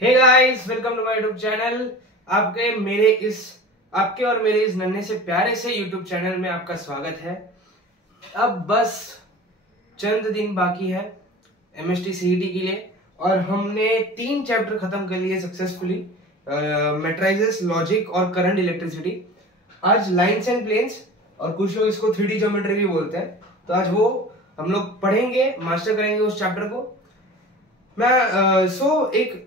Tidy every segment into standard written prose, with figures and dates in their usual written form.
Hey guys, welcome to my YouTube channel. आपके और मेरे इस नन्हे से प्यारे से यूट्यूब चैनल में आपका स्वागत है। अब बस चंद दिन बाकी है एमएसटी सीईटी के लिए और हमने 3 चैप्टर खत्म कर लिए सक्सेसफुली, मैट्रिसेस, लॉजिक और करंट इलेक्ट्रिसिटी। आज लाइंस एंड प्लेन्स और कुछ लोग इसको 3D ज्योमेट्री भी बोलते हैं, तो आज वो हम लोग पढ़ेंगे, मास्टर करेंगे उस चैप्टर को। मैं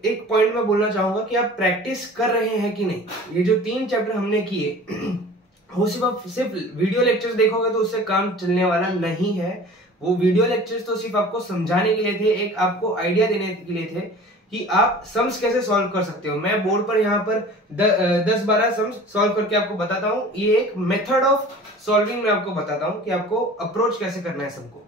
एक पॉइंट में बोलना चाहूंगा कि आप प्रैक्टिस कर रहे हैं कि नहीं। ये जो 3 चैप्टर हमने किए वो सिर्फ वीडियो लेक्चर्स देखोगे तो उससे काम चलने वाला नहीं है। वो वीडियो लेक्चर्स तो सिर्फ आपको समझाने के लिए थे, एक आपको आइडिया देने के लिए थे कि आप सम्स कैसे सॉल्व कर सकते हो। मैं बोर्ड पर यहाँ पर 10-12 सम्स सॉल्व करके आपको बताता हूँ। ये एक मेथड ऑफ सॉल्विंग में आपको बताता हूँ कि आपको अप्रोच कैसे करना है। सबको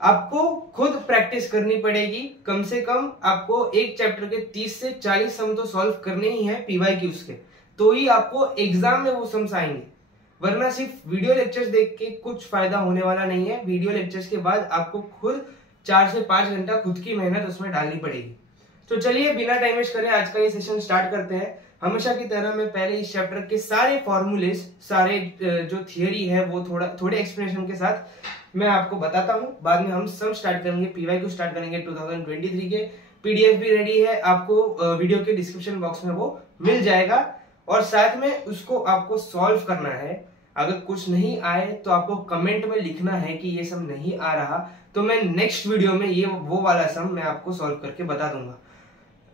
आपको खुद प्रैक्टिस करनी पड़ेगी। कम से कम आपको एक चैप्टर के 30 से 40 सम तो सॉल्व करने ही है PYQs के, तो ही आपको एग्जाम में वो सम्स आएंगे। वरना सिर्फ वीडियो लेक्चर्स देख के कुछ फायदा होने वाला नहीं है। वीडियो लेक्चर्स के बाद आपको खुद 4 से 5 घंटा खुद की मेहनत उसमें डालनी पड़ेगी। तो चलिए बिना टाइम वेस्ट करे आज का ये सेशन स्टार्ट करते हैं। हमेशा की तरह मैं पहले इस चैप्टर के सारे फॉर्मूलेज, सारे जो थियरी है वो थोड़े एक्सप्लेनेशन के साथ मैं आपको बताता हूँ। बाद में हम सब स्टार्ट करेंगे, PYQ स्टार्ट करेंगे 2023 के। PDF भी रेडी है, आपको वीडियो के डिस्क्रिप्शन बॉक्स में वो मिल जाएगा और साथ में उसको आपको सॉल्व करना है। अगर कुछ नहीं आए तो आपको कमेंट में लिखना है कि ये सम नहीं आ रहा, तो मैं नेक्स्ट वीडियो में ये वो वाला सम मैं आपको सॉल्व करके बता दूंगा।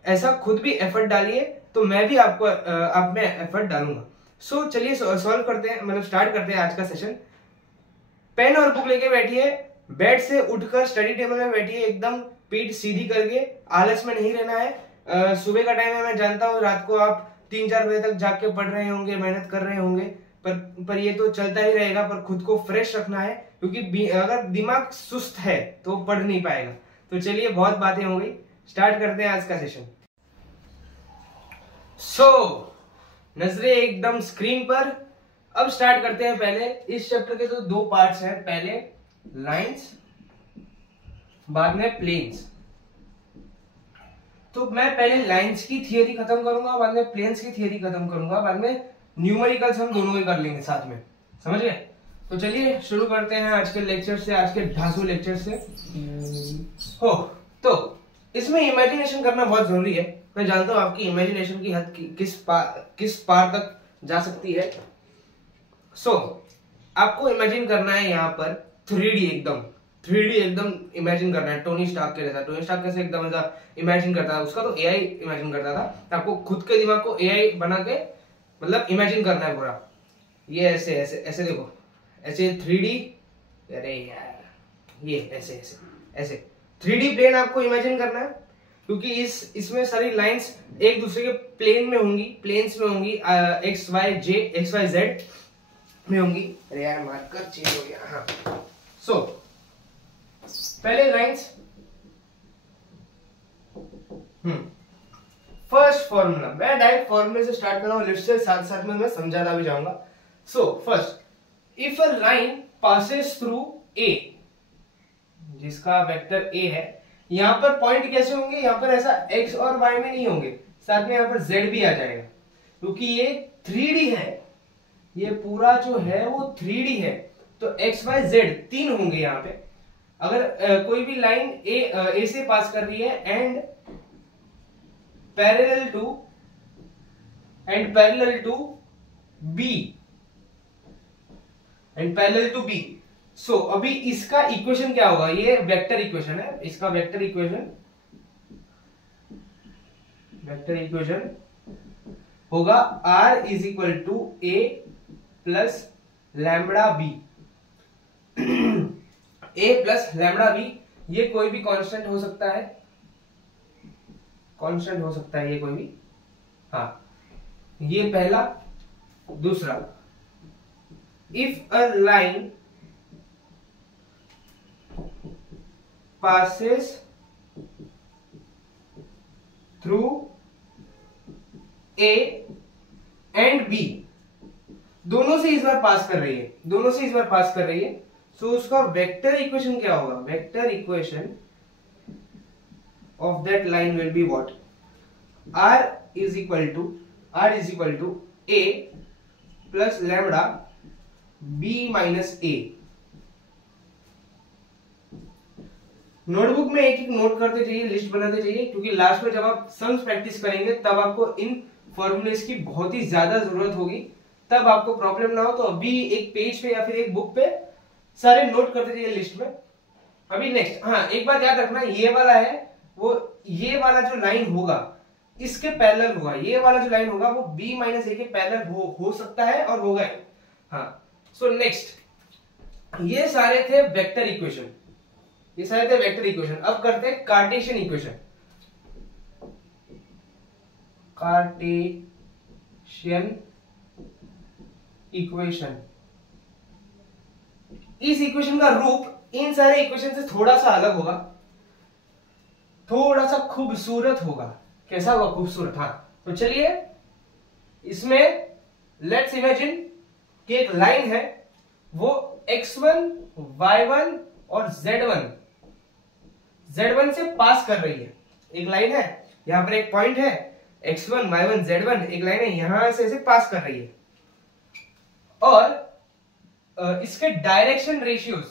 ऐसा खुद भी एफर्ट डालिए तो मैं भी आपको आप में एफर्ट डालूंगा। सो चलिए सॉल्व करते हैं, मतलब स्टार्ट करते हैं आज का सेशन। पेन और बुक लेके बैठिए, बेड से उठकर स्टडी टेबल में बैठिए, एकदम पीठ सीधी करके। आलस में नहीं रहना है। सुबह का टाइम है, मैं जानता हूँ रात को आप 3-4 बजे तक जाग के पढ़ रहे होंगे, मेहनत कर रहे होंगे, पर ये तो चलता ही रहेगा। पर खुद को फ्रेश रखना है, क्योंकि अगर दिमाग सुस्त है तो पढ़ नहीं पाएगा। तो चलिए बहुत बातें हो गई, स्टार्ट करते हैं आज का सेशन। नजरें एकदम स्क्रीन पर। अब स्टार्ट करते हैं। पहले इस चैप्टर के तो 2 पार्ट्स हैं, पहले लाइंस, बाद में प्लेन्स। तो मैं पहले लाइंस की थियरी खत्म करूंगा, बाद में प्लेन्स की थियरी खत्म करूंगा, बाद में न्यूमेरिकल्स हम दोनों ही कर लेंगे साथ में, समझ गए। तो चलिए शुरू करते हैं आज के लेक्चर से, आज के ढासू लेक्चर से। तो इसमें इमेजिनेशन करना बहुत जरूरी है। मैं जानता हूं आपकी इमेजिनेशन की हद किस पार तक जा सकती है। आपको इमेजिन करना है यहाँ पर 3D एकदम इमेजिन करना है। टोनी स्टार्क के जैसा। टोनी स्टार्क कैसे एकदम ऐसा इमेजिन करता था, उसका तो AI इमेजिन करता था। आपको खुद के दिमाग को AI बना के मतलब इमेजिन करना है पूरा। ये ऐसे ऐसे ऐसे देखो, ऐसे 3D, अरे यार ये ऐसे ऐसे ऐसे 3D प्लेन आपको इमेजिन करना है, क्योंकि इसमें सारी लाइंस एक दूसरे के प्लेन्स में होंगी, XYZ में होंगी। अरे यार मार्कर चेंज हो गया। हाँ, पहले लाइंस। फर्स्ट फॉर्मूला, मैं डायरेक्ट फॉर्मूले से स्टार्ट कर रहा हूँ, लिस्ट से साथ साथ में मैं समझाता भी जाऊंगा। First, if a line passes through A, जिसका वेक्टर A है, यहां पर पॉइंट कैसे होंगे, यहां पर ऐसा X और Y में नहीं होंगे, साथ में यहां पर Z भी आ जाएगा, क्योंकि ये 3D है। ये पूरा जो है वो 3D है, तो XYZ 3 होंगे यहाँ पे। अगर कोई भी लाइन A से पास कर रही है एंड पैरेलल टू B, अभी इसका इक्वेशन क्या होगा, ये वेक्टर इक्वेशन है। इसका वेक्टर इक्वेशन होगा R is equal to A plus lambda B। A plus lambda B, ये कोई भी कांस्टेंट हो सकता है, ये कोई भी। हाँ, ये पहला। दूसरा, if a line passes through A and B, दोनों से इस बार पास कर रही है, सो उसका वेक्टर इक्वेशन क्या होगा, vector equation of that line will be what, R is equal to A plus lambda B minus A. Notebook में एक एक नोट करते जाइए, लिस्ट बनाते जाइए, क्योंकि लास्ट में जब आप सम्स प्रैक्टिस करेंगे तब आपको इन फॉर्मूलेस की बहुत ही ज्यादा जरूरत होगी, तब आपको प्रॉब्लम ना हो। तो अभी एक पेज पे या फिर एक बुक पे सारे नोट करते जाइए लिस्ट में। अभी नेक्स्ट, हाँ एक बात याद रखना, ये वाला है वो, ये वाला जो लाइन होगा इसके पैरेलल होगा, ये वाला जो लाइन होगा वो b माइनस ए के पैरेलल हो सकता है और होगा। हाँ सो नेक्स्ट, ये सारे थे वेक्टर इक्वेशन, ये सारे थे वेक्टर इक्वेशन। अब करते हैं कार्टेशियन इक्वेशन। कार्टेशियन इक्वेशन, इस इक्वेशन का रूप इन सारे इक्वेशन से थोड़ा सा अलग होगा, थोड़ा सा खूबसूरत होगा। कैसा होगा? खूबसूरत। हाँ तो चलिए, इसमें लेट्स इमेजिन कि एक लाइन है, वो x1, y1 और z1 से पास कर रही है। एक लाइन है, यहां पर एक पॉइंट है, x1, y1, z1 एक लाइन है, यहां से इसे पास कर रही है। और इसके डायरेक्शन रेशियोज,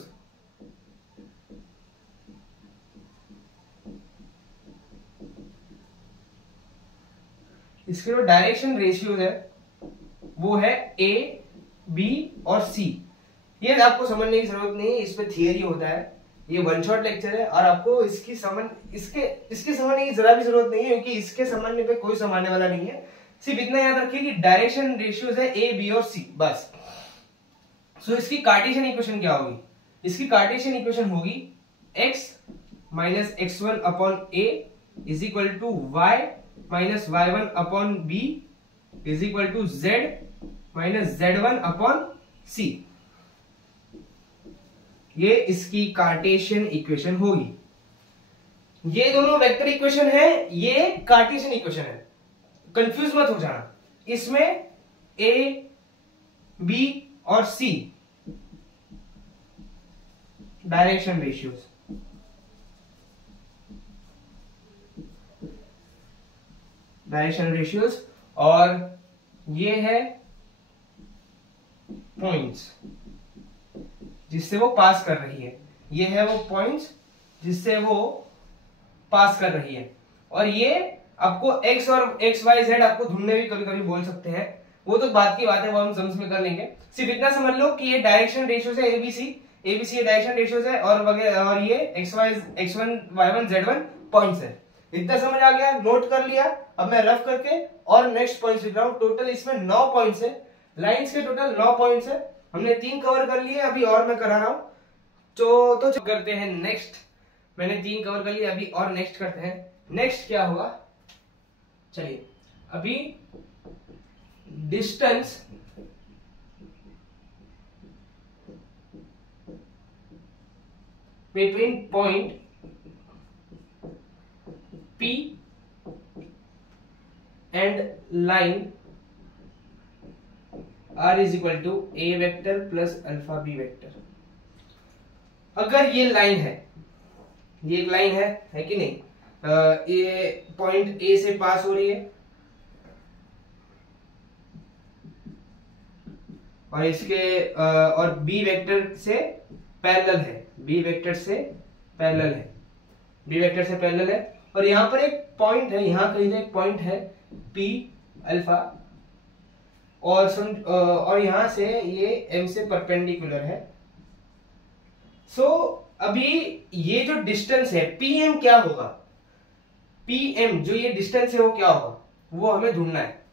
इसके जो डायरेक्शन रेशियोज है वो है a, b और c। ये आपको समझने की जरूरत नहीं है, इसमें थियरी होता है, ये वन शॉट लेक्चर है और आपको इसकी इसके समझने की जरा भी जरूरत नहीं है, क्योंकि इसके समझने पे कोई समझने वाला नहीं है। सिर्फ इतना याद रखिए कि डायरेक्शन रेशियोज है a, b और c, बस। सो इसकी कार्टेशियन इक्वेशन क्या होगी? इसकी कार्टेशियन इक्वेशन होगी x minus x1 upon a is equal to y minus y1 upon b is equal to z minus z1 upon c। ये इसकी कार्टेशियन इक्वेशन होगी। ये दोनों वेक्टर इक्वेशन है, ये कार्टेशियन इक्वेशन है, कंफ्यूज मत हो जाना। इसमें a, b और c डायरेक्शन रेशियोज, और ये है पॉइंट्स जिससे वो पास कर रही है, ये है वो पॉइंट्स जिससे वो पास कर रही है। और ये आपको x और x y z आपको ढूंढने भी कभी कभी बोल सकते हैं, वो तो बात की बात है, वो हम सम्स में कर लेंगे। सिर्फ इतना समझ लो कि ये डायरेक्शन रेशियोज है, एबीसी ये डायरेक्शन रेशियोज है, और वगैरह, और ये x1 y1 z1 पॉइंट्स है। इतना समझ आ गया, नोट कर लिया। अब मैं रफ करके और नेक्स्ट पॉइंट्स लिख रहा हूं। टोटल इसमें 9 पॉइंट्स है, लाइंस के टोटल 9 पॉइंट्स है। हमने 3 कवर कर लिए, अभी और मैं करा रहा हूं। तो करते हैं नेक्स्ट। मैंने 3 कवर कर लिए, अभी और नेक्स्ट करते हैं। नेक्स्ट क्या होगा? चलिए, अभी distance between point P and line R is equal to A vector plus alpha B vector. अगर ये लाइन है, ये एक लाइन है कि नहीं? ये पॉइंट A से पास हो रही है और इसके और B वेक्टर से पैरेलल है, B वेक्टर से पैरेलल है, और यहां पर एक पॉइंट है, यहां कहीं एक पॉइंट है P अल्फा, और यहां से ये M से परपेंडिकुलर है। सो अभी ये जो डिस्टेंस है PM क्या होगा? PM जो ये डिस्टेंस है वो क्या होगा, वो हमें ढूंढना है।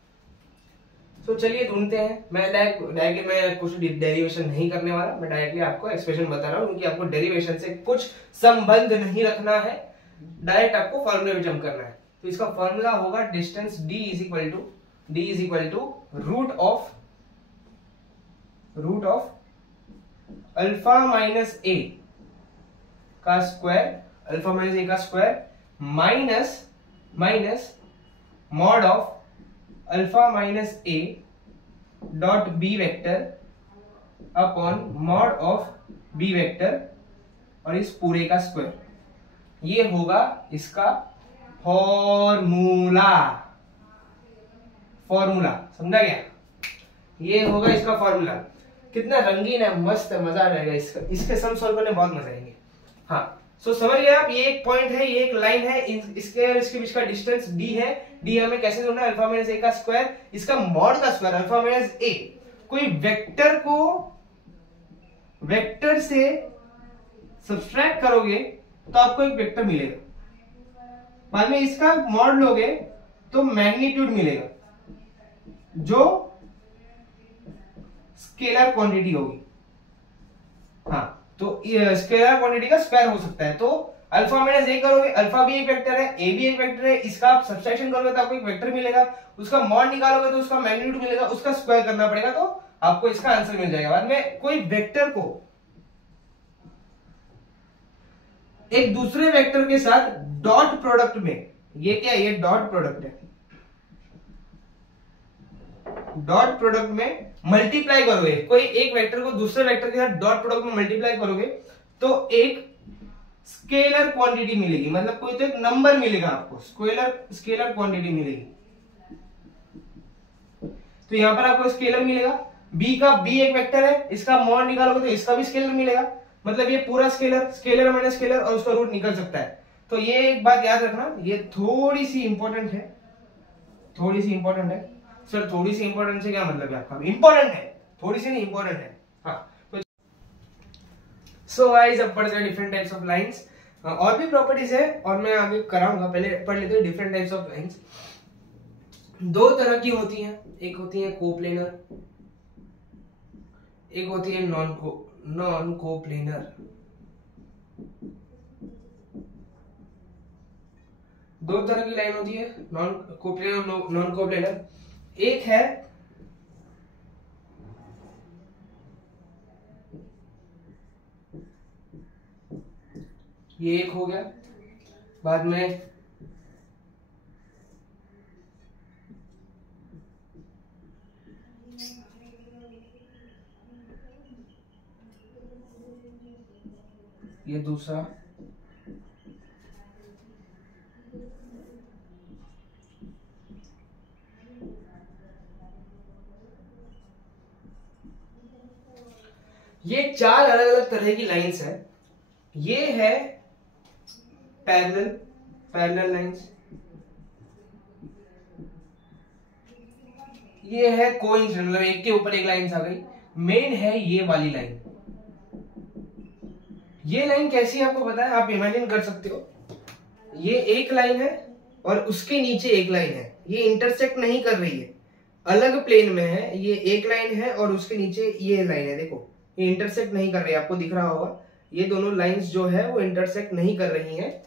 तो चलिए ढूंढते हैं। मैं डायरेक्टली मैं कुछ डेरिवेशन नहीं करने वाला, मैं डायरेक्टली आपको एक्सप्रेशन बता रहा हूँ, क्योंकि आपको डेरिवेशन से कुछ संबंध नहीं रखना है, डायरेक्ट आपको फॉर्मूले में जंप करना है। तो इसका फॉर्मूला होगा distance D is equal to root of alpha minus A का square, minus mod of alpha minus A dot B vector upon mod of B vector और इस पूरे का स्क्वायर। ये होगा इसका फॉर्मूला। फॉर्मूला, समझा गया? ये होगा इसका फॉर्मूला। कितना रंगीन है, मस्त है, मजा आ जाएगा इसका, इसके सम सॉल्व करने बहुत मजा आएंगे। हाँ, सो समझ गए आप? ये एक पॉइंट है, ये एक लाइन है, इसके और इसके बीच का डिस्टेंस d है। d हमें कैसे ढूंढना है? अल्फा माइनस a का स्क्वायर, इसका मॉड का स्क्वायर, अल्फा माइनस a। कोई वेक्टर को वेक्टर से सब्सट्रैक्ट करोगे तो आपको एक वेक्टर मिलेगा, बाद में इसका मॉड लोगे तो मैग्नीट्यूड मिलेगा, जो स्केलर क्वांटिटी होगी। हाँ, तो स्केलर क्वांटिटी का स्क्वायर हो सकता है। तो अल्फा माइनस ए करोगे, अल्फा भी एक वेक्टर है, ए भी एक वेक्टर है, इसका आप सब्सट्रैक्शन करोगे तो आपको एक वेक्टर मिलेगा, उसका मॉड निकालोगे तो उसका मैग्नीट्यूड मिलेगा, उसका स्क्वायर करना पड़ेगा तो आपको इसका आंसर मिल जाएगा। बाद में कोई वेक्टर को एक दूसरे वेक्टर के साथ डॉट प्रोडक्ट में, ये क्या है? ये डॉट प्रोडक्ट है, डॉट प्रोडक्ट में मल्टीप्लाई करोगे, कोई एक वेक्टर को दूसरे वेक्टर के साथ डॉट प्रोडक्ट में मल्टीप्लाई करोगे तो एक स्केलर क्वांटिटी मिलेगी, मतलब कोई तो एक नंबर मिलेगा आपको, स्केलर क्वांटिटी मिलेगी। तो यहां पर आपको स्केलर मिलेगा, बी एक वेक्टर है, इसका मॉड निकालोगे तो इसका भी स्केलर मिलेगा, मतलब ये पूरा स्केलर माइनस स्केलर और उसका रूट निकल सकता है। तो ये एक बात याद रखना, ये थोड़ी सी इंपॉर्टेंट है, थोड़ी सी इंपॉर्टेंट है। सर थोड़ी सी इंपॉर्टेंट से क्या मतलब है आपका? इंपॉर्टेंट है, थोड़ी सी नहीं, इंपॉर्टेंट है। हाँ, तो सो गाइस, अब पढ़ते हैं डिफरेंट टाइप्स ऑफ लाइंस। और भी प्रॉपर्टीज है और मैं आगे कराऊंगा, पहले पढ़ लेते हैं डिफरेंट टाइप्स ऑफ लाइंस। दो तरह की होती हैं, एक होती है कोप्लेनर, एक होती है नॉन कोप्लेनर। दो तरह की लाइन होती है, नॉन कोप्लेनर, नॉन कोप्लेनर। एक है ये, एक हो गया, बाद में ये दूसरा, ये चार अलग अलग तरह की लाइंस है। ये है पैरेलल लाइंस, ये है कोइंसिडेंट, मतलब एक के ऊपर एक लाइन आ गई। मेन है ये वाली लाइन। ये लाइन कैसी है आपको पता है? आप इमेजिन कर सकते हो, ये एक लाइन है और उसके नीचे एक लाइन है, ये इंटरसेक्ट नहीं कर रही है, अलग प्लेन में है। ये एक लाइन है और उसके नीचे ये लाइन है, देखो ये इंटरसेक्ट नहीं कर रही है, आपको दिख रहा होगा ये दोनों लाइंस जो है वो इंटरसेक्ट नहीं कर रही हैं।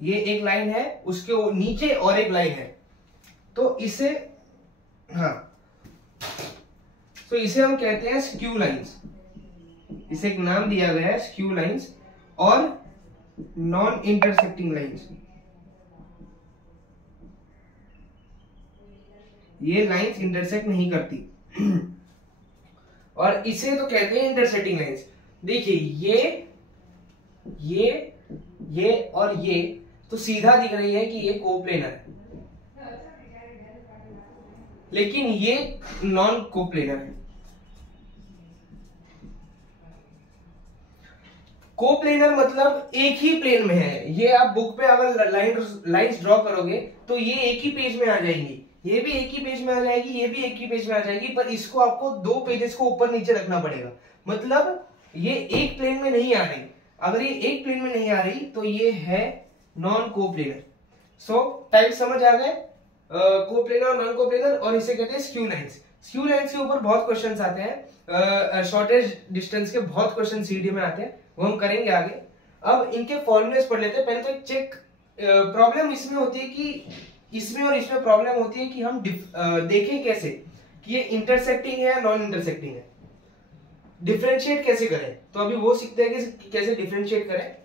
ये एक लाइन है, उसके नीचे और एक लाइन है, तो इसे, हाँ, तो इसे हम कहते हैं स्क्यू लाइंस। इसे एक नाम दिया गया है स्क्यू लाइंस और नॉन इंटरसेक्टिंग लाइंस। ये लाइंस इंटरसेक्ट नहीं करती और इसे तो कहते हैं इंटरसेक्टिंग लाइंस। देखिए ये और ये तो सीधा दिख रही है कि ये कोप्लेनर है, लेकिन ये नॉन कोप्लेनर है। कोप्लेनर मतलब एक ही प्लेन में है। ये आप बुक पे अगर लाइंस ड्रॉ करोगे तो ये एक ही पेज में आ जाएंगी, ये भी एक ही पेज में आ जाएगी, ये भी एक ही पेज में आ जाएगी, पर इसको आपको दो पेजेस को ऊपर नीचे रखना पड़ेगा, मतलब ये एक प्लेन में नहीं आ रही। अगर ये एक प्लेन में नहीं आ रही तो ये है नॉन कोप्लेनर। सो टाइप समझ आ गए, कोप्लेनर और नॉन कोप्लेनर, और इसे कहते हैं स्क्यू लाइंस। स्क्यू लाइंस के ऊपर बहुत क्वेश्चंस आते हैं, शॉर्टेज डिस्टेंस के बहुत क्वेश्चन सीडी में आते हैं, वो हम करेंगे आगे। अब इनके फॉर्मूलेस पढ़ लेते हैं। पहले तो एक चेक, प्रॉब्लम इसमें होती है कि इसमें और इसमें प्रॉब्लम होती है कि हम देखें कैसे कि ये इंटरसेक्टिंग है या नॉन इंटरसेक्टिंग है, डिफरेंशिएट कैसे करें। तो अभी वो सीखते हैं कि कैसे डिफरेंशिएट करें।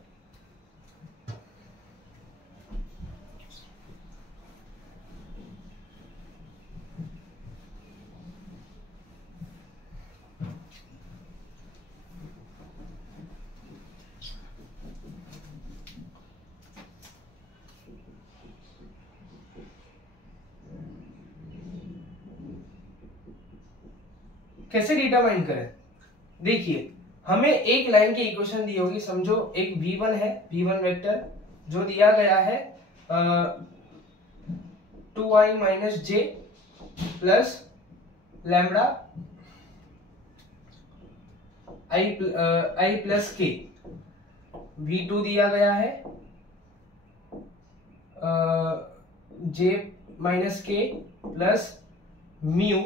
कैसे डिटरमाइन करें? देखिए, हमें एक लाइन की इक्वेशन दी होगी, समझो एक v1 है, v1 वेक्टर जो दिया गया है 2i माइनस जे प्लस लैम्बडा आई प्लस के। v2 दिया गया है जे माइनस के plus mu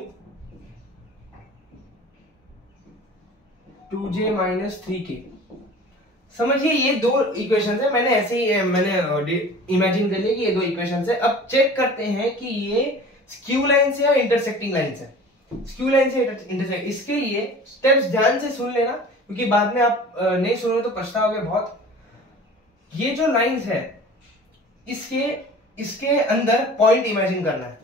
2j minus 3k। समझिए ये दो इक्वेशंस है, मैंने ऐसे ही इमेजिन कर लिया कि ये दो इक्वेशंस है। अब चेक करते हैं कि ये स्क्यू लाइन्स है या इंटरसेक्टिंग लाइन्स है। स्क्यू लाइन से इंटरसेक्ट, इसके लिए स्टेप्स ध्यान से सुन लेना, क्योंकि बाद में आप नहीं सुनोगे तो पछताओगे बहुत। ये जो लाइन्स है इसके अंदर पॉइंट इमेजिन करना है।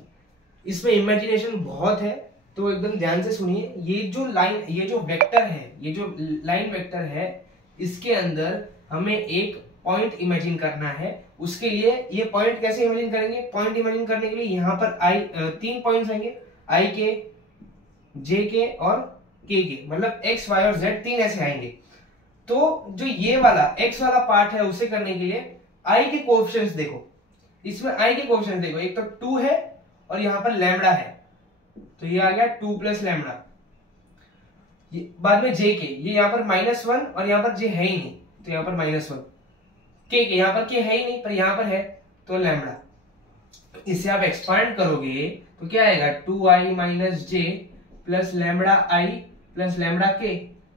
इसमें इमेजिनेशन बहुत है, तो एकदम ध्यान से सुनिए। ये जो वेक्टर है, ये जो लाइन वेक्टर है, इसके अंदर हमें एक पॉइंट इमेजिन करना है। उसके लिए ये पॉइंट कैसे इमेजिन करेंगे? पॉइंट इमेजिन करने के लिए यहाँ पर तीन पॉइंट्स आएंगे, आई के, जे के और के के, मतलब एक्स वाई और जेड तीन ऐसे आएंगे। तो जो ये वाला एक्स वाला पार्ट है उसे करने के लिए आई के कोएफिशिएंट्स देखो, इसमें आई के कोएफिशिएंट्स देखो, एक तो 2 है और यहाँ पर लैम्बडा है, तो ये आ गया 2 प्लस लैम्बडा। बाद में जे के, ये यहाँ पर -1 और यहाँ पर जे है ही नहीं, तो यहाँ पर -1। के यहाँ पर के है ही नहीं पर यहाँ पर है, तो लैम्बडा। इससे आप एक्सपांड करोगे तो क्या आएगा? 2i माइनस जे प्लस लैम्बडा आई प्लस लैम्बडा के,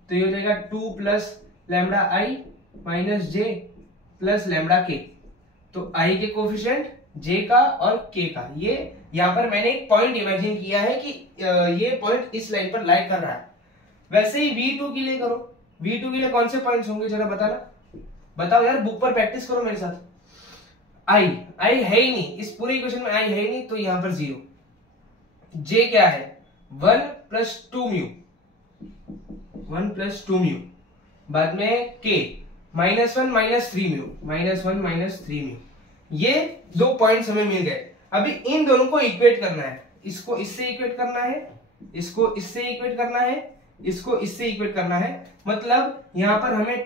तो ये हो जाएगा 2 प्लस लैम्बडा आई माइनस जे प्लस लैम्बडा के। तो आई के कोफिशिएंट जे का और के का, ये यहाँ पर मैंने एक पॉइंट इमेजिन किया है कि ये पॉइंट इस लाइन पर लाइक कर रहा है। वैसे ही V2 के लिए करो। V2 के लिए कौन से पॉइंट्स होंगे जरा बताना, बताओ यार, बुक पर प्रैक्टिस करो मेरे साथ। आई है ही नहीं, इस पूरे इक्वेशन में आई है ही नहीं, तो यहां पर 0। जे क्या है? 1 प्लस 2 म्यू, 1 प्लस 2 म्यू। बाद में के -1 माइनस 3 म्यू, -1 माइनस 3 म्यू। ये दो पॉइंट्स हमें मिल गए। अभी इन दोनों को इक्वेट करना है, इसको इससे इक्वेट करना है, इसको इससे इक्वेट करना है, इसको इससे इक्वेट करना है। मतलब यहां पर हमें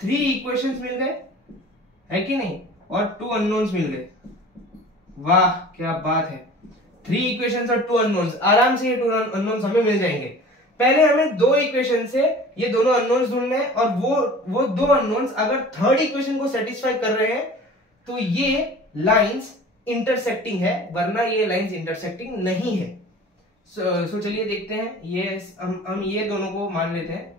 3 इक्वेशंस मिल गए, है कि नहीं, और 2 अननोन्स मिल गए। वाह क्या बात है, 3 इक्वेशंस और 2 अननोन्स। आराम से ये 2 अननोन्स हमें मिल जाएंगे। पहले हमें 2 इक्वेशन से ये दोनों अननोन्स ढूंढने हैं, और वो 2 अननोन्स अगर थर्ड इक्वेशन को सेटिस्फाई कर रहे हैं तो ये लाइंस इंटरसेक्टिंग है, वरना ये लाइंस इंटरसेक्टिंग नहीं है। सो चलिए देखते हैं। ये हम ये दोनों को मान लेते हैं,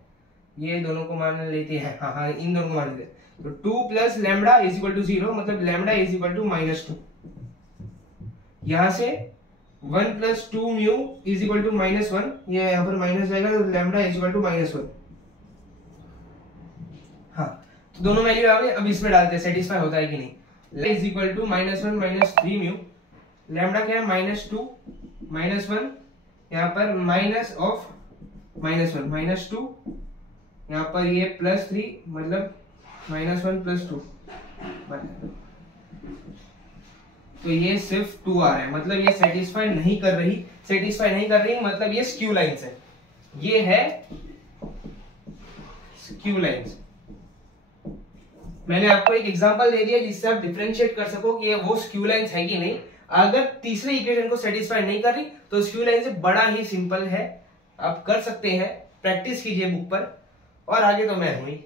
ये दोनों को मान लेते हैं, हाँ इन दोनों को मान लेते हैं। तो 2 plus lambda is equal to 0, मतलब लैम्बडा इज इक्वल टू -2। यहां से 1 plus 2 mu is equal to -1, ये यहाँ पर माइनस जाएगा, तो लैम्बडा इज इक्वल टू -1। हाँ, तो दोनों वैल्यू आ गए। अब इसमें डालते हैं सेटिस्फाई होता है कि नहीं। Is equal to -1 minus 3 mu, lambda क्या है? -2 -1, यहाँ पर माइनस ऑफ -1 -2, यहाँ पर ये +3, मतलब -1 + 2, तो ये सिर्फ 2 आ रहा है, मतलब ये सेटिस्फाई नहीं कर रही, मतलब ये स्क्यू लाइन्स है। ये है स्क्यू लाइन्स। मैंने आपको एक एग्जांपल दे दिया जिससे आप डिफरेंशिएट कर सको कि ये वो स्क्यू लाइन्स है कि नहीं। अगर तीसरे इक्वेशन को सेटिस्फाई नहीं कर रही तो स्क्यू लाइन से बड़ा ही सिंपल है, आप कर सकते हैं। प्रैक्टिस कीजिए बुक पर, और आगे तो मैं हूं ही।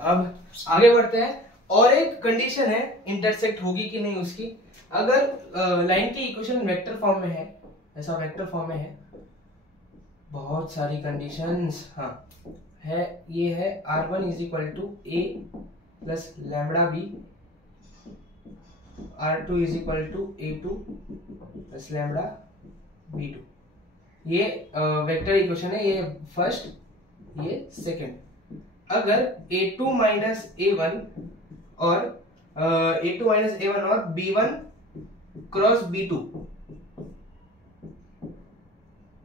अब आगे बढ़ते हैं। और एक कंडीशन है इंटरसेक्ट होगी कि नहीं उसकी। अगर लाइन की इक्वेशन वेक्टर फॉर्म में है, ऐसा वेक्टर फॉर्म में है, बहुत सारी कंडीशंस, हाँ है, ये है R1 is equal to A plus lambda B, R2 is equal to A2 plus lambda B2। ये वेक्टर इक्वेशन है, ये फर्स्ट, ये सेकंड। अगर A2 माइनस A1 और B1 cross B2,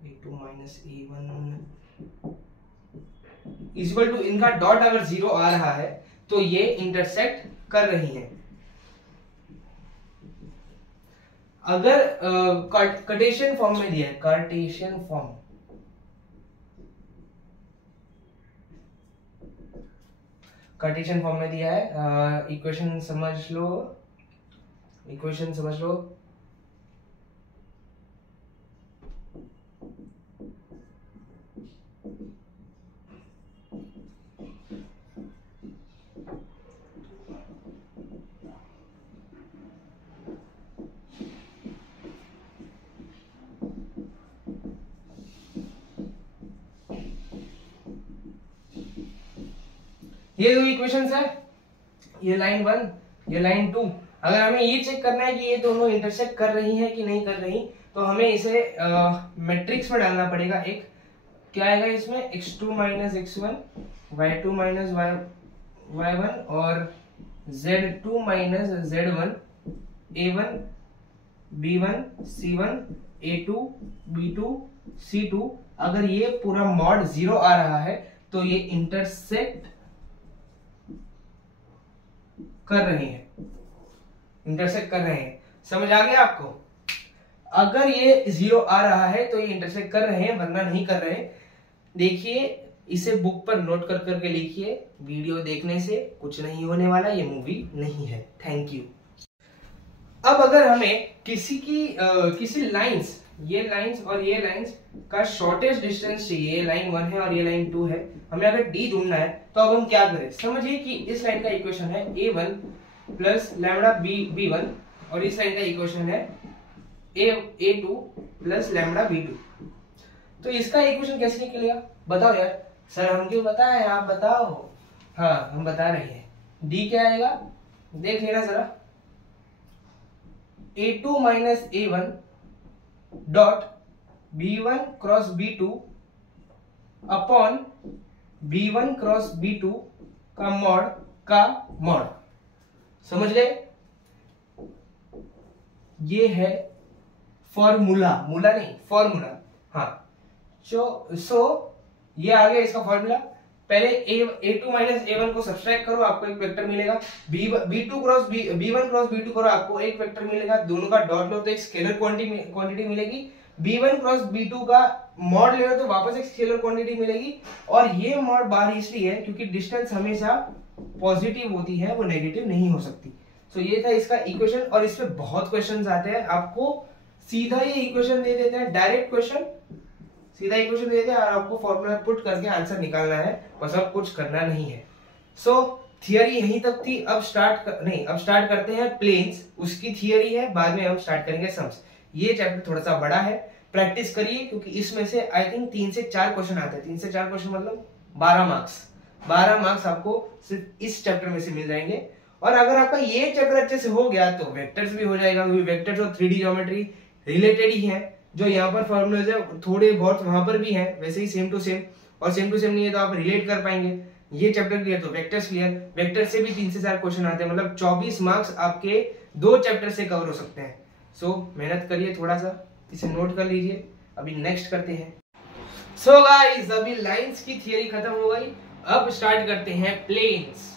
A2 minus A1 equal to, इनका dot अगर 0 आ रहा है तो ये इंटरसेक्ट कर रही हैं। अगर कार्टेशियन फॉर्म में दिया है, कार्टेशियन फॉर्म, कार्टेशियन फॉर्म में दिया है, इक्वेशन समझ लो, इक्वेशन समझ लो। ये दो इक्वेशंस है, ये लाइन 1, ये लाइन 2। अगर हमें ये चेक करना है कि ये दोनों इंटरसेक्ट कर रही हैं कि नहीं कर रही, तो हमें इसे मैट्रिक्स में डालना पड़ेगा। एक क्या आएगा इसमें, x2 minus x1, y2 minus y1 और z2 minus z1, a1 b1 c1 a2 b2 c2। अगर ये पूरा मॉड 0 आ रहा है तो ये इंटरसेक्ट कर रहे हैं, इंटरसेक्ट कर रहे हैं। समझ आ गया आपको? अगर ये 0 आ रहा है तो ये इंटरसेक्ट कर रहे हैं, वरना नहीं कर रहे। देखिए, इसे बुक पर नोट कर करके लिखिए। वीडियो देखने से कुछ नहीं होने वाला, ये मूवी नहीं है। Thank you. अब अगर हमें किसी लाइंस, ये लाइंस और ये लाइंस का शॉर्टेस्ट डिस्टेंस चाहिए, ये लाइन 1 है और ये लाइन 2 है, हमें अगर डी ढूंढना है, तो अब हम क्या करें? समझिए कि इस लाइन का इक्वेशन है a1 प्लस लैम्बडा b1 और इस लाइन का इक्वेशन है a2 प्लस लैम्बडा b2। तो इसका इक्वेशन कैसे निकलेगा बताओ यार। सर हम क्यों बताएं, आप बताओ। हाँ, हम बता रहे हैं। डी क्या आएगा देख लेना जरा, a2 minus a1 dot b1 cross b2 upon b1 cross b2 का मॉड। समझ गए? ये है फॉर्मूला, मूला नहीं, फॉर्मूला। हाँ, सो ये आ गया इसका फॉर्मूला। पहले a2 माइनस a1 को सब्सट्रैक्ट करो, आपको एक वेक्टर मिलेगा। b1 क्रॉस b2 करो, आपको एक वेक्टर मिलेगा। दोनों का डॉट लो तो एक स्केलर क्वांटिटी मिलेगी। b1 क्रॉस b2 का मॉड ले लो तो वापस एक स्केलर क्वांटिटी मिलेगी। और ये मॉड बाहर इसलिए है क्योंकि डिस्टेंस हमेशा पॉजिटिव होती है, वो नेगेटिव नहीं हो सकती। सो ये था इसका इक्वेशन। और इस पे बहुत क्वेश्चंस आते हैं, आपको सीधा ये इक्वेशन दे देते हैं, डायरेक्ट क्वेश्चन, सीधा इक्वेशन दे देते हैं और आपको फॉर्मूला पुट करके आंसर निकालना है, बस अब कुछ करना नहीं है। सो थियरी यहीं तक थी। अब स्टार्ट करते हैं प्लेन्स। उसकी थियरी है, बाद में हम स्टार्ट करेंगे सम्स। ये चैप्टर थोड़ा सा बड़ा है, प्रैक्टिस करिए, क्योंकि इसमें से आई थिंक 3 से 4 क्वेश्चन आते हैं। 3 से 4 क्वेश्चन मतलब 12 मार्क्स। 12 मार्क्स आपको सिर्फ इस चैप्टर में से मिल जाएंगे। और अगर आपका ये चैप्टर अच्छे से हो गया तो वेक्टर्स भी हो जाएगा, क्योंकि वेक्टर्स और 3D ज्योमेट्री रिलेटेड ही है। जो यहाँ पर फॉर्मूलाज है थोड़े बहुत वहां पर भी हैं, वैसे ही सेम टू सेम। और सेम टू सेम नहीं है तो आप रिलेट कर पाएंगे। ये चैप्टर क्लियर तो वेक्टर्स क्लियर। वेक्टर से भी 3 से 4 क्वेश्चन आते हैं, मतलब 24 मार्क्स आपके 2 चैप्टर से कवर हो सकते हैं। सो मेहनत करिए, थोड़ा सा इसे नोट कर लीजिए। अभी नेक्स्ट करते हैं। सो गाइस, अभी लाइंस की थियरी खत्म हो गई, अब स्टार्ट करते हैं प्लेन्स।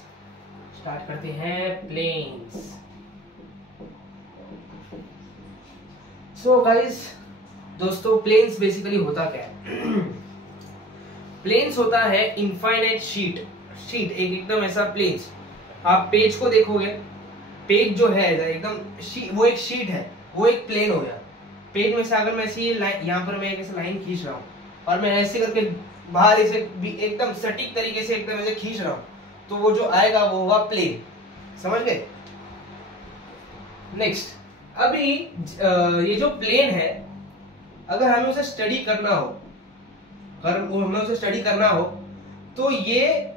सो गाइस, दोस्तों, प्लेन्स बेसिकली होता क्या है? प्लेन्स होता है इनफाइनाइट शीट एकदम ऐसा प्लेन्स। आप पेज को देखोगे, पेज जो है एकदम वो एक शीट है, वो एक प्लेन हो गया। पेज में से अगर मैं ऐसे यहाँ पर मैं एक ऐसा लाइन खींच रहा हूँ और मैं ऐसे करके बाहर इसे एकदम सटीक तरीके से एकदम ऐसे खींच रहा हूँ, तो वो जो आएगा वो होगा प्लेन। समझ गए? नेक्स्ट, अभी ये जो प्लेन है, अगर हमें उसे स्टडी करना हो, तो ये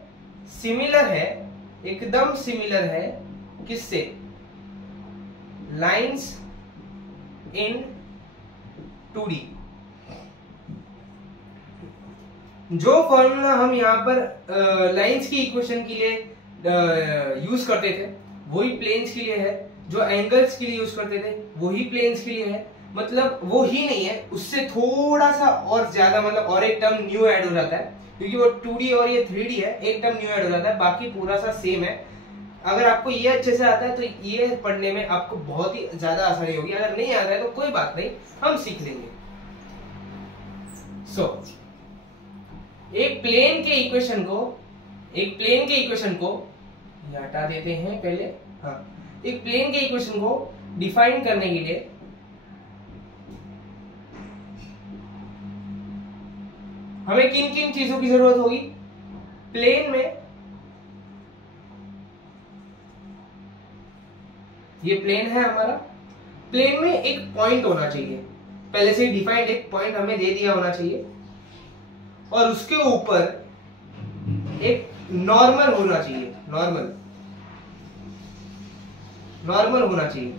सिमिलर है, एकदम सिमिलर है किससे? Lines in 2D। जो फॉर्मूला हम यहाँ पर लाइंस की इक्वेशन के लिए यूज करते थे, वही प्लेन्स के लिए है। जो एंगल्स के लिए यूज करते थे, वही प्लेन्स के लिए है। मतलब वो ही नहीं है, उससे थोड़ा सा और ज्यादा, मतलब और एक टर्म न्यू ऐड हो जाता है, क्योंकि वो 2D और ये 3D है, एक टर्म न्यू ऐड हो जाता है, बाकी पूरा सा सेम है। अगर आपको ये अच्छे से आता है तो ये पढ़ने में आपको बहुत ही ज्यादा आसानी होगी। अगर नहीं आता है तो कोई बात नहीं, हम सीख लेंगे। एक प्लेन के इक्वेशन को ये हटा देते हैं पहले। हाँ, एक प्लेन के इक्वेशन को डिफाइन करने के लिए हमें किन किन चीजों की जरूरत होगी? प्लेन में, ये प्लेन है हमारा, प्लेन में एक पॉइंट होना चाहिए, पहले से ही डिफाइंड एक पॉइंट हमें दे दिया होना चाहिए, और उसके ऊपर एक नॉर्मल होना चाहिए, नॉर्मल होना चाहिए।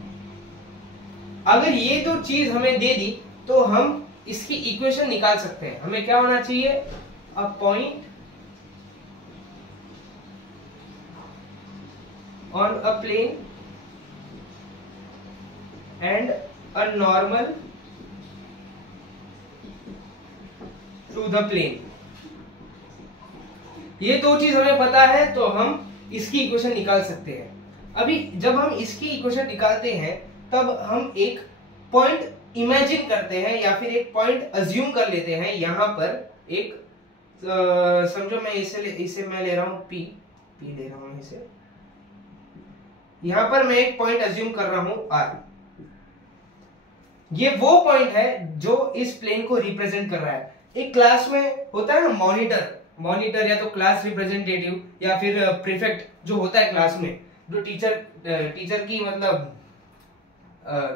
अगर ये तो चीज हमें दे दी तो हम इसकी इक्वेशन निकाल सकते हैं। हमें क्या होना चाहिए? A point on a plane and a normal to the plane. ये दो चीज हमें पता है तो हम इसकी इक्वेशन निकाल सकते हैं। अभी जब हम इसकी इक्वेशन निकालते हैं तब हम एक पॉइंट इमेजिन करते हैं या फिर एक पॉइंट अज्यूम कर लेते हैं। यहां पर एक समझो मैं इसे मैं ले रहा हूं पी ले रहा हूं इसे, यहां पर मैं एक पॉइंट अज्यूम कर रहा हूं आर। ये वो पॉइंट है जो इस प्लेन को रिप्रेजेंट कर रहा है। एक क्लास में होता है ना मॉनिटर या तो क्लास रिप्रेजेंटेटिव या फिर प्रीफेक्ट जो होता है क्लास में, जो टीचर की मतलब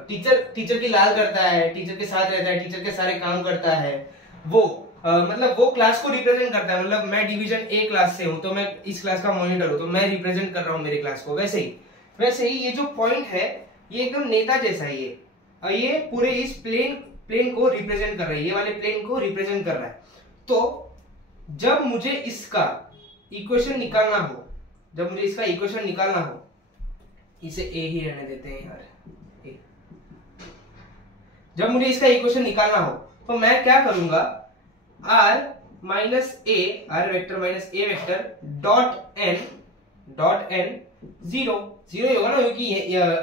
टीचर की लाल करता है, टीचर के साथ रहता है, टीचर के सारे काम करता है, वो मतलब वो क्लास को रिप्रेजेंट करता है। मतलब मैं डिवीजन ए क्लास से हूं तो मैं इस क्लास का मॉनिटर हूं तो मैं रिप्रेजेंट कर रहा हूं मेरे क्लास को। वैसे ही ये जो पॉइंट है ये एकदम नेता जैसा है। ये पूरे इस प्लेन को रिप्रेजेंट कर रहा है, ये वाले प्लेन को रिप्रेजेंट कर रहा है। तो जब मुझे इसका इक्वेशन निकालना हो, इसे ए ही रहने देते हैं यार, ए। जब मुझे इसका इक्वेशन निकालना हो तो मैं क्या करूंगा? r वेक्टर माइनस ए वेक्टर डॉट एन जीरो ही होगा ना, क्योंकि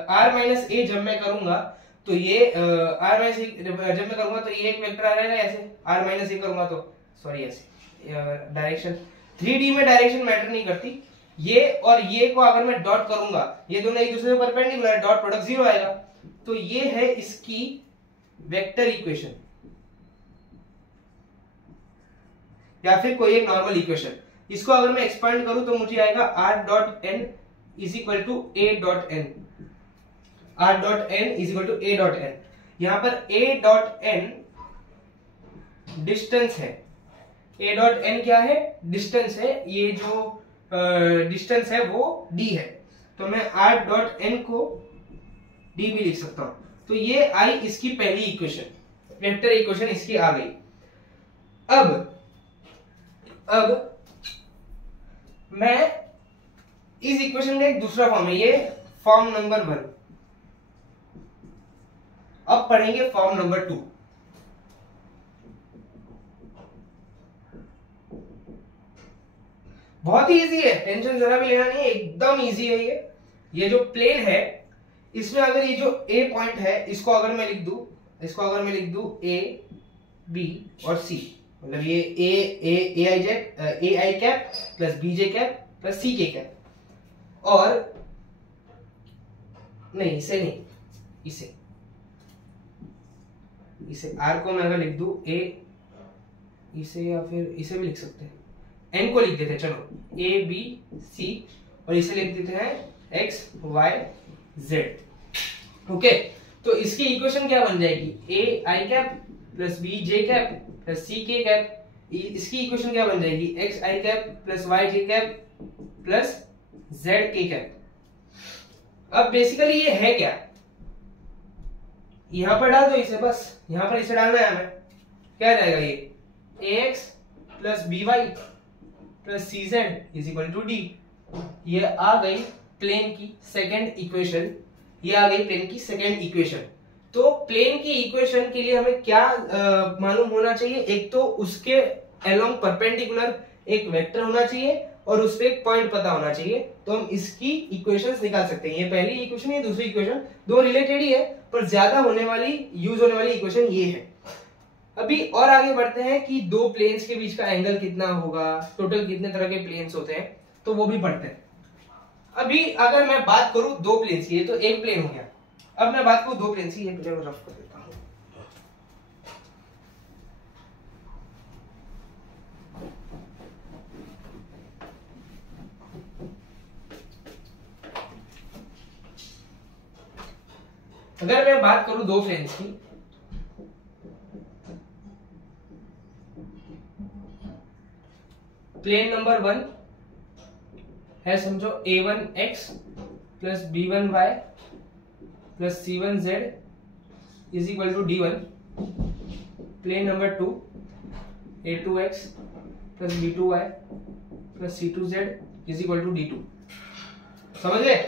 r माइनस ए जब मैं करूंगा तो ये r माइनस जब मैं करूंगा तो ये एक वेक्टर आ रहेगा ऐसे, r माइनस ए करूंगा तो सॉरी ऐसे डायरेक्शन 3D में डायरेक्शन मैटर नहीं करती। ये और ये को अगर मैं डॉट करूंगा, ये दोनों एक दूसरे से परपेंडिकुलर है, डॉट प्रोडक्ट जीरो आएगा। तो ये है इसकी वेक्टर इक्वेशन या फिर कोई एक नॉर्मल इक्वेशन। इसको अगर मैं एक्सपांड करूं तो मुझे आएगा r dot n is equal to a dot n। r dot n is equal to a dot n। यहां पर a डॉट n डिस्टेंस है, a डॉट n क्या है? डिस्टेंस है। ये जो डिस्टेंस है वो d है, तो मैं r डॉट n को d भी लिख सकता हूं। तो ये आई इसकी पहली इक्वेशन, वेक्टर इक्वेशन इसकी आ गई। अब मैं इस इक्वेशन का एक दूसरा फॉर्म है, ये फॉर्म नंबर 1। अब पढ़ेंगे फॉर्म नंबर 2। बहुत ही इजी है, टेंशन जरा भी लेना नहीं है, एकदम इजी है। ये जो प्लेन है इसमें अगर ये जो ए पॉइंट है इसको अगर मैं लिख दूं ए बी और सी, मतलब ये A I cap plus B J cap plus C K cap, और नहीं इसे आर को मैं अगर लिख दूं ए, इसे या फिर इसे भी लिख सकते हैं, एन को लिख देते हैं, चलो ए बी सी, और इसे लिख देते हैं एक्स वाई जेड। ओके, तो इसकी इक्वेशन क्या बन जाएगी? A I cap plus B J cap plus C K cap. इसकी इक्वेशन क्या बन जाएगी? X I cap plus Y J cap plus Z K cap. अब बेसिकली ये है क्या? यहां पर डाल दो इसे, बस यहां पर इसे डालना है हमें। क्या रहेगा ये? ax plus B Y plus C Z is equal to D. ये आ गई प्लेन की सेकेंड इक्वेशन। तो प्लेन की इक्वेशन के लिए हमें क्या मालूम होना चाहिए? एक तो उसके अलोंग परपेंडिकुलर एक वेक्टर होना चाहिए, और उस पर एक पॉइंट पता होना चाहिए, तो हम इसकी इक्वेशंस निकाल सकते हैं। ये पहली इक्वेशन, ये दूसरी इक्वेशन, दो रिलेटेड ही है, पर ज्यादा यूज होने वाली इक्वेशन ये है। अभी और आगे बढ़ते हैं कि दो प्लेन्स के बीच का एंगल कितना होगा, टोटल कितने तरह के प्लेन्स होते हैं, तो वो भी पढ़ते हैं। अभी अगर मैं बात करूं दो प्लेन्स की, तो एक प्लेन हो गया। अब मैं बात करूं दो प्लेन्स की, ये पहले मैं रफ कर देता हूं। अगर मैं बात करूं दो प्लेन्स की, प्लेन नंबर 1 है समझो a1x plus b1y plus c1z is equal to d1। Plane number 2 a2x plus b2y plus c2z is equal to d2। समझ गए?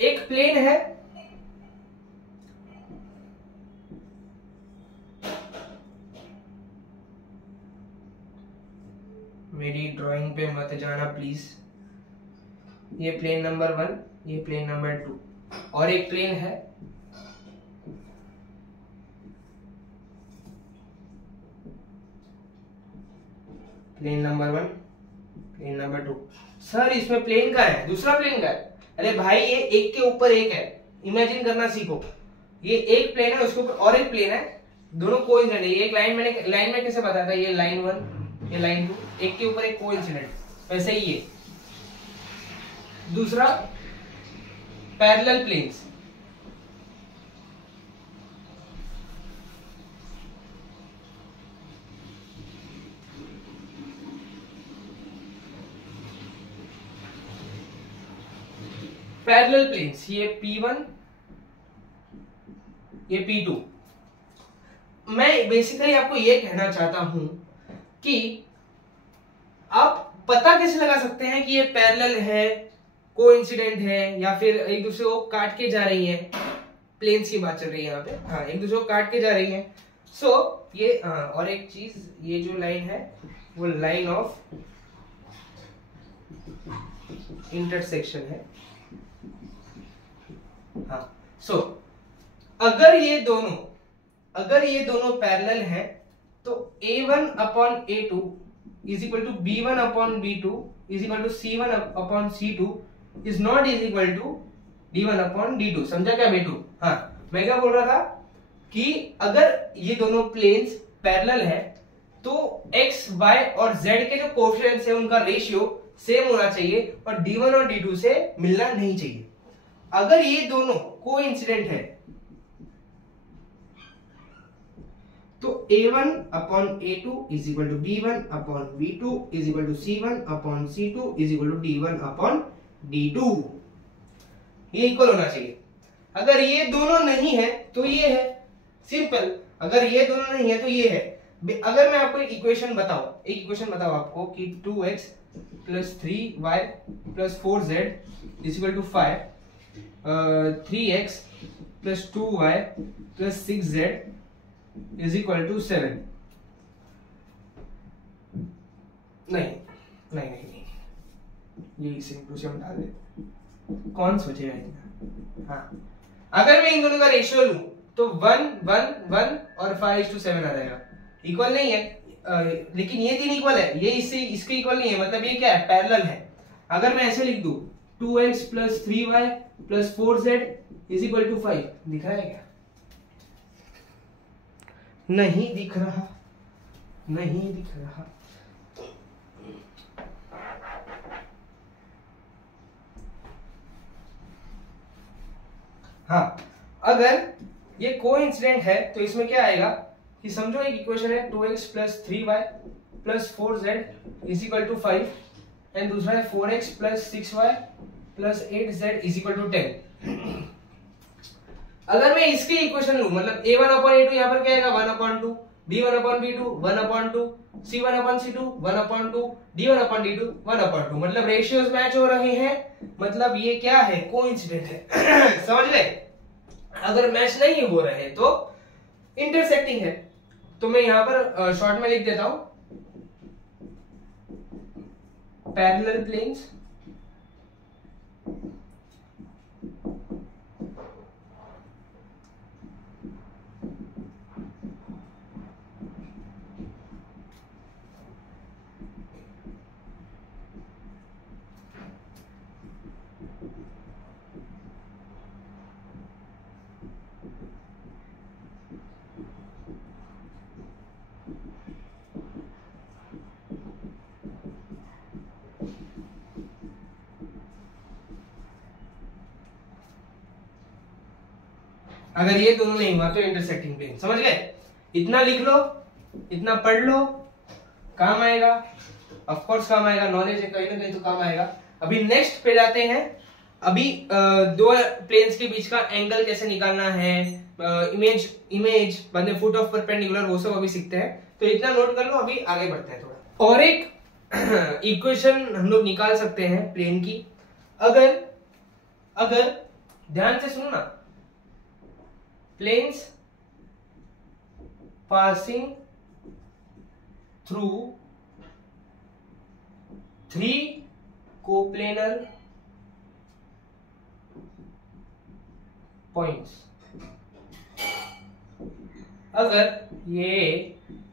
एक प्लेन है, मेरी ड्राइंग पे मत जाना प्लीज। ये प्लेन नंबर 1, ये प्लेन नंबर 2, और एक प्लेन है plane number 1, plane number 2। Sir इसमें प्लेन का है, दूसरा प्लेन का है। अरे भाई ये एक के ऊपर एक है, इमेजिन करना सीखो। ये एक प्लेन है, उसके ऊपर और एक प्लेन है, दोनों कोइंसिडेंट है। एक लाइन में कैसे बताया था, ये लाइन 1, ये लाइन 2, एक के ऊपर एक कोइंसिडेंट। वैसे ही ये दूसरा पैरेलल प्लेन्स। पैरेलल प्लेन्स, ये P1, ये P2। मैं बेसिकली आपको ये कहना चाहता हूं कि आप पता कैसे लगा सकते हैं कि ये पैरेलल है, कोइंसिडेंट है, या फिर एक दूसरे को काट के जा रही है। प्लेन्स की बात चल रही है यहाँ पे, हाँ, एक दूसरे को काट के जा रही है। ये और एक चीज, ये जो लाइन है वो लाइन ऑफ इंटरसेक्शन है। हाँ, अगर ये दोनों पैरेलल हैं, तो A1 upon A2 is equal to B1 upon B2 is equal to C1 upon C2 is not is equal to D1 upon D2। समझा क्या बेटू? हाँ, मैं क्या बोल रहा था कि अगर ये दोनों प्लेन्स पैरेलल है, तो x, y और z के जो कोएफिशिएंट्स है उनका रेशियो सेम होना चाहिए, और D1 और D2 से मिलना नहीं चाहिए। अगर ये दोनों कोइंसिडेंट है, तो A1 upon A2 is equal to B1 upon B2 is equal to C1 upon C2 is equal to D1 upon D2। ये इक्वल होना चाहिए। अगर ये दोनों नहीं है तो ये है, सिंपल। अगर ये दोनों नहीं है तो ये है। अगर मैं आपको एक इक्वेशन बताऊं आपको कि 2x plus 3y plus 4z is equal to 5, 3x plus 2y plus 6z is equal to 7। नहीं, ये सिंपल से हम डाल देते, कौन सोचेगा इतना। हाँ, अगर मैं इन दोनों का रेशियो लूं तो 1 1 1 और 5:7 आ जाएगा। इक्वल नहीं है, लेकिन ये तीन इक्वल है, ये इसके इक्वल नहीं है, मतलब ये क्या है, पैरेलल है। अगर मैं ऐसे लिख दूं 2x plus 3y plus 4z is equal to 5, दिख रहा है क्या? नहीं दिख रहा। हाँ, अगर ये कोइंसिडेंट है तो इसमें क्या आएगा कि समझो एक इक्वेशन है 2x plus 3y plus 4z is equal to 5, and दूसरा है 4x plus 6y plus 8z is equal to 10। अगर मैं इसकी इक्वेशन लूं, मतलब A1 अपॉन A2 यहाँ पर क्या आएगा 1 upon 2, B1 upon B2 1 upon 2, C1 upon C2 1 upon 2, D1 upon D2 1 upon 2। मतलब रेशियोज मैच हो रहे हैं, मतलब ये क्या है, कोइंसिडेंट है। समझ गए? अगर मैच नहीं हो रहे तो इंटरसेक्टिंग है। तो मैं यहाँ पर शॉर्ट में लिख देता हूं पैरेलल प्लेन्स, अगर ये दोनों नहीं हुआ तो इंटरसेक्टिंग प्लेन। समझ गए? इतना लिख लो, इतना पढ़ लो, काम आएगा, ऑफ कोर्स काम आएगा, नॉलेज है, कहीं ना कहीं तो काम आएगा। अभी नेक्स्ट पे जाते हैं। अभी दो प्लेन्स के बीच का एंगल कैसे निकालना है, इमेज बंदे फुट ऑफ परपेंडिकुलर, वो सब अभी सीखते हैं। तो इतना नोट कर लो, अभी आगे बढ़ते हैं थोड़ा। और एक इक्वेशन हम लोग निकाल सकते हैं प्लेन की। अगर ध्यान से सुनो ना, planes passing through three coplanar points। अगर ये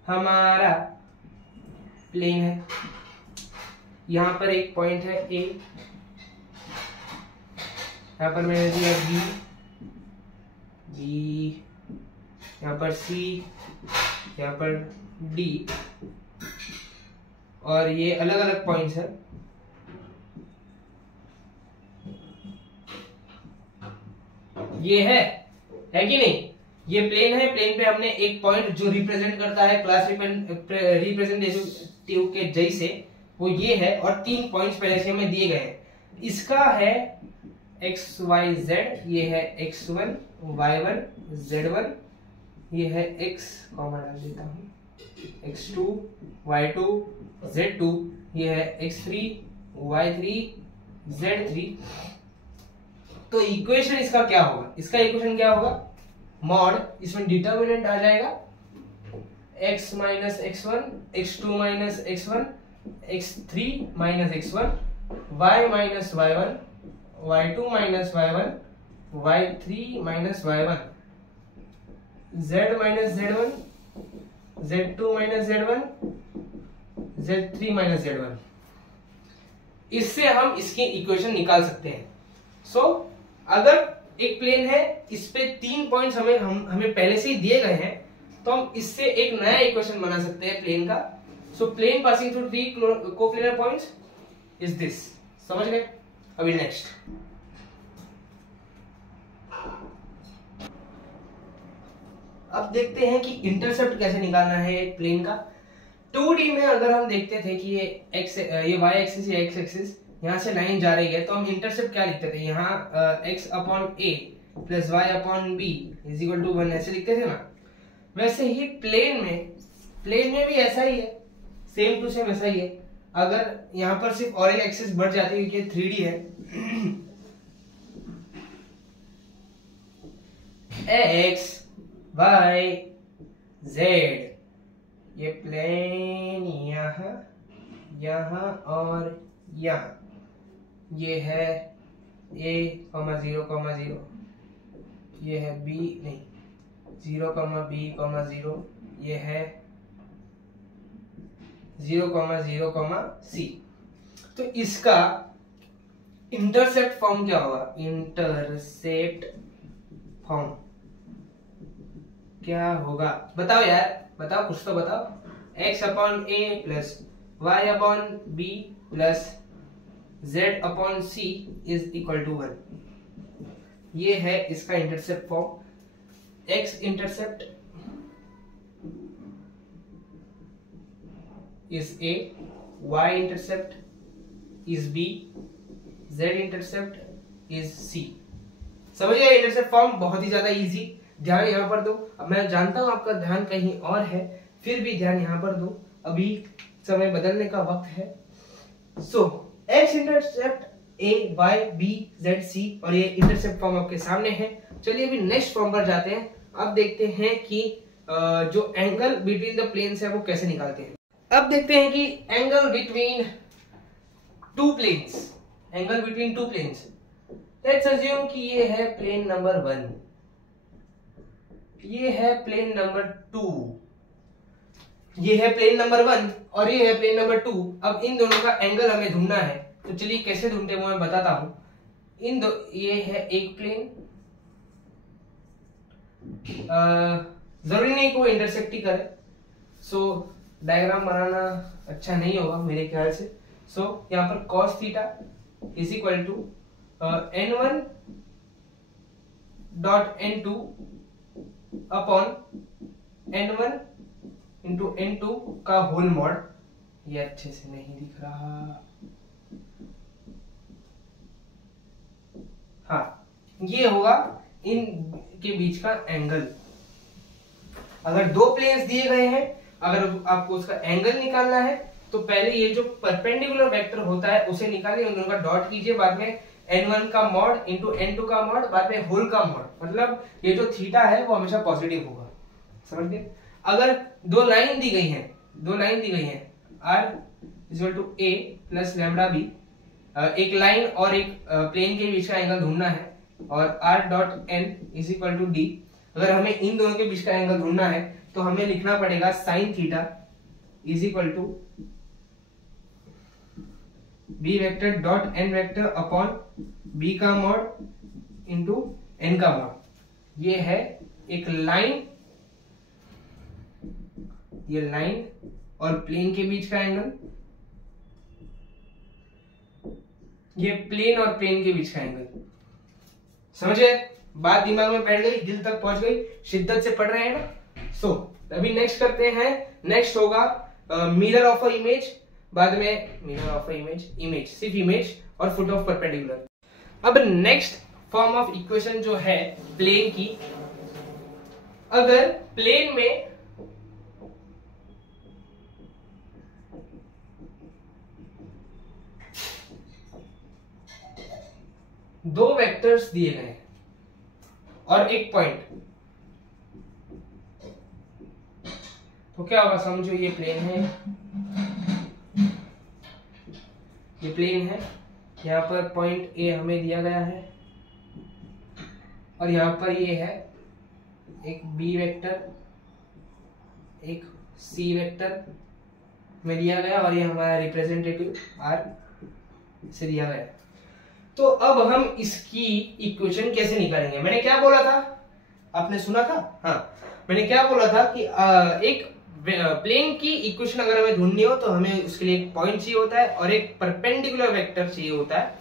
हमारा प्लेन है, यहां पर एक पॉइंट है ए, यहां पर मैंने दिया बी, यहाँ पर C, यहाँ पर D, और ये अलग अलग पॉइंट्स हैं। ये है कि नहीं? ये प्लेन है, प्लेन पे हमने एक पॉइंट जो रिप्रेजेंट करता है क्लास रिप्रेजेंटेटिव के जैसे, वो ये है, और 3 पॉइंट्स पहले से हमें दिए गए हैं। इसका है x y z, ये है x1 y1 z1, ये है x कॉमा डाल देता हूँ x2 y2 z2, ये है x3 y3 z3। तो इक्वेशन इसका क्या होगा? इसका इक्वेशन क्या होगा? मॉड, इसमें डिटर्मिनेंट आ जाएगा x minus x1, x2 minus x1, x3 minus x1, y minus y1, y2 minus y1, y3 minus y1, z minus z1, z2 minus z1, z3 minus z1। इससे हम इसकी इक्वेशन निकाल सकते हैं। सो अगर एक प्लेन है, इस पे 3 पॉइंट्स हमें पहले से ही दिए गए हैं, तो हम इससे एक नया इक्वेशन बना सकते हैं प्लेन का। So plane passing through 3 coplanar points is this. समझ गए? अभी नेक्स्ट अब देखते हैं कि इंटरसेप्ट कैसे निकालना है एक प्लेन का। 2D में अगर हम देखते थे कि ये y एक्सिस या x एक्सिस यहाँ से लाइन जा रही है, तो हम इंटरसेप्ट क्या लिखते थे? यहाँ x upon a plus y upon b is equal to 1 ऐसे लिखते थे ना। वैसे ही प्लेन में भी ऐसा ही है, सेम टू सेम ऐसा ही है। अगर यहाँ पर सिर्फ और एक एक्सिस बढ़ जाती है क्योंकि 3D है, x y z, ये प्लेन यहाँ और यहाँ, ये है a, 0, ये है b, नहीं 0, b, 0, ये है 0, c। तो इसका इंटरसेप्ट फॉर्म क्या होगा? इंटरसेप्ट फॉर्म क्या होगा? बताओ यार, बताओ, कुछ तो बताओ। x upon a plus y upon b plus z upon c is equal to 1। ये है इसका intercept form. x intercept is a, y intercept is b, z intercept is c। समझ गए? इंटरसेप्ट फॉर्म बहुत ही ज्यादा इजी। ध्यान यहाँ पर दो। अब मैं जानता हूं आपका ध्यान कहीं और है, फिर भी ध्यान यहाँ पर दो, अभी समय बदलने का वक्त है। सो x intercept a, y, b, z, c, और ये इंटरसेप्ट फॉर्म आपके सामने है। चलिए अभी नेक्स्ट फॉर्म पर जाते हैं। अब देखते हैं कि जो एंगल बिटवीन द प्लेन्स है वो कैसे निकालते हैं। अब देखते हैं कि angle between two planes, angle between two planes. Let's assume कि ये है प्लेन नंबर 1, ये है प्लेन नंबर 2, ये है प्लेन नंबर 1 और ये है प्लेन नंबर 2। अब इन दोनों का एंगल हमें ढूंढना है, तो चलिए कैसे ढूंढते हैं वो मैं बताता हूं। ये है एक प्लेन, जरूरी नहीं कि वो इंटरसेक्ट ही करे, सो डायग्राम बनाना अच्छा नहीं होगा मेरे ख्याल से। सो यहाँ पर cos theta is equal to n1 dot n2 upon n1 into n2 का होल मॉड। ये अच्छे से नहीं दिख रहा, हाँ ये होगा इन के बीच का एंगल। अगर दो प्लेन्स दिए गए हैं, अगर आपको उसका एंगल निकालना है तो पहले ये जो परपेंडिकुलर वेक्टर होता है उसे निकालिए, उन दोनों का डॉट कीजिए, बाद में n1 का मॉड इंटू n2 का मॉड, बाद में होल का मॉड, मतलब ये जो थीटा है वो हमेशा पॉजिटिव होगा, समझ गए। अगर दो लाइन दी गई हैं, r equal to a plus lambda b, एक लाइन और एक प्लेन के बीच का एंगल ढूंढना है, और r dot n is equal to d। अगर हमें इन दोनों के बीच का एंगल ढूंढना है तो हमें लिखना पड़ेगा sine theta is equal to b vector dot n vector upon b का मॉड इंटू n का मॉड। ये है एक लाइन, ये लाइन और प्लेन के बीच का एंगल, ये प्लेन और प्लेन के बीच का एंगल। समझे, बात दिमाग में बैठ गई, दिल तक पहुंच गई, शिद्दत से पढ़ रहे हैं ना। सो अभी नेक्स्ट करते हैं, नेक्स्ट होगा मिरर ऑफ अ इमेज, बाद में मिरर ऑफ अ इमेज सिर्फ इमेज और फुट ऑफ परपेंडिकुलर। अब नेक्स्ट फॉर्म ऑफ इक्वेशन जो है प्लेन की, अगर प्लेन में दो वेक्टर्स दिए गए और एक पॉइंट, तो क्या होगा, समझो ये प्लेन है, ये प्लेन है, यहाँ पर पॉइंट ए हमें दिया गया है और यहाँ पर ये है एक बी वेक्टर, एक सी वेक्टर में दिया गया और ये हमारा रिप्रेजेंटेटिव आर से दिया गया। तो अब हम इसकी इक्वेशन कैसे निकालेंगे। मैंने क्या बोला था, आपने सुना था, हाँ मैंने क्या बोला था कि एक प्लेन की इक्वेशन अगर हमें ढूंढनी हो तो हमें उसके लिए एक पॉइंट चाहिए होता है और एक परपेंडिकुलर वेक्टर चाहिए होता है।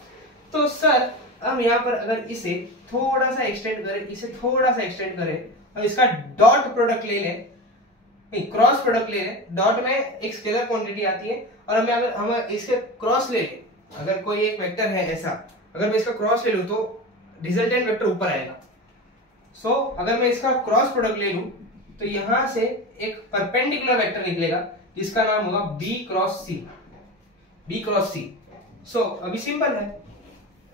तो सर हम यहाँ पर अगर इसे थोड़ा सा एक्सटेंड करें, इसे थोड़ा सा एक्सटेंड करें और इसका डॉट प्रोडक्ट ले लें, क्रॉस प्रोडक्ट ले लें, डॉट में एक स्केलर क्वांटिटी आती है और हमें अगर हम इसके क्रॉस ले लें, अगर कोई एक वेक्टर है ऐसा, अगर मैं इसका क्रॉस ले लूं तो रिजल्टेंट वेक्टर ऊपर आएगा। सो अगर मैं इसका क्रॉस प्रोडक्ट ले लूं तो यहां से एक परपेंडिकुलर वेक्टर निकलेगा जिसका नाम होगा b क्रॉस c। सो अभी सिंपल है,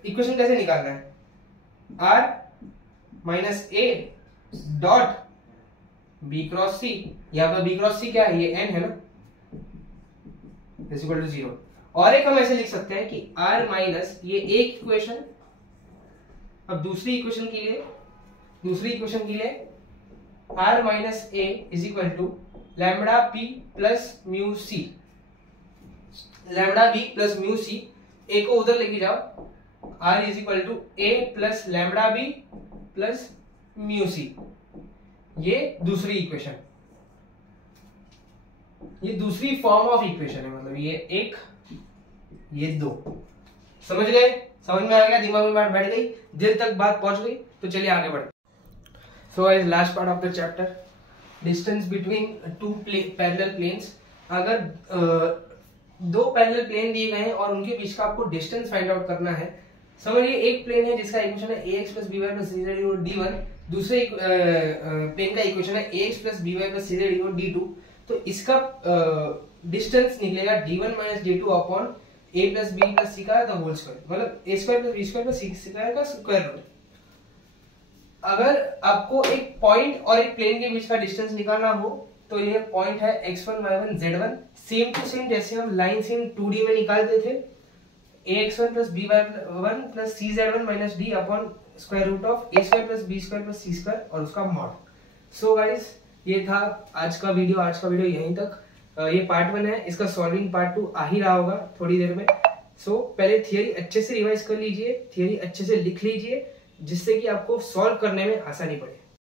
इक्वेशन कैसे निकालना है, r minus a dot b cross c। यहां पर b क्रॉस c क्या है, ये n है ना, इज इक्वल टू 0। और एक हम ऐसे लिख सकते हैं कि r माइनस ये एक इक्वेशन, अब दूसरी इक्वेशन के लिए r minus a is equal to lambda p plus mu c, lambda b plus mu c, a को उधर लेके जाओ, r is equal to a plus lambda b plus mu c। ये दूसरी इक्वेशन, ये दूसरी फॉर्म ऑफ इक्वेशन है, मतलब ये एक ये दो। समझ गए, समझ में आ गया, दिमाग में बात बैठ गई, दिल तक बात पहुंच गई, तो चलिए आगे बढ़ते। So is last part of the chapter, distance between two parallel planes. अगर दो पैरेलल प्लेन दिए गए हैं और उनके बीच का आपको डिस्टेंस फाइंड आउट करना है। समझिए एक प्लेन है जिसका इक्वेशन है ax plus by plus cz equal d1, दूसरे प्लेन का इक्वेशन है ax plus by plus cz equal d2। तो इसका डिस्टेंस निकलेगा d1 minus d2 upon a plus b plus c का द होल स्क्वायर, मतलब a square plus b square plus c square का square root. अगर आपको एक पॉइंट और एक प्लेन के बीच का डिस्टेंस निकालना हो तो ये पॉइंट है x1 y1 z1, same to same जैसे हम लाइन से 2D में निकालते थे, ax1 plus by1 plus cz1 minus d upon square root of a square plus b square plus c square और उसका मॉड। सो गाइस ये था आज का वीडियो यहीं तक। ये पार्ट 1 है, इसका सॉल्विंग पार्ट 2 आ ही रहा होगा थोड़ी देर में। सो पहले थियरी अच्छे से रिवाइज कर लीजिए, थियरी अच्छे से लिख लीजिए, जिससे कि आपको सॉल्व करने में आसानी पड़े।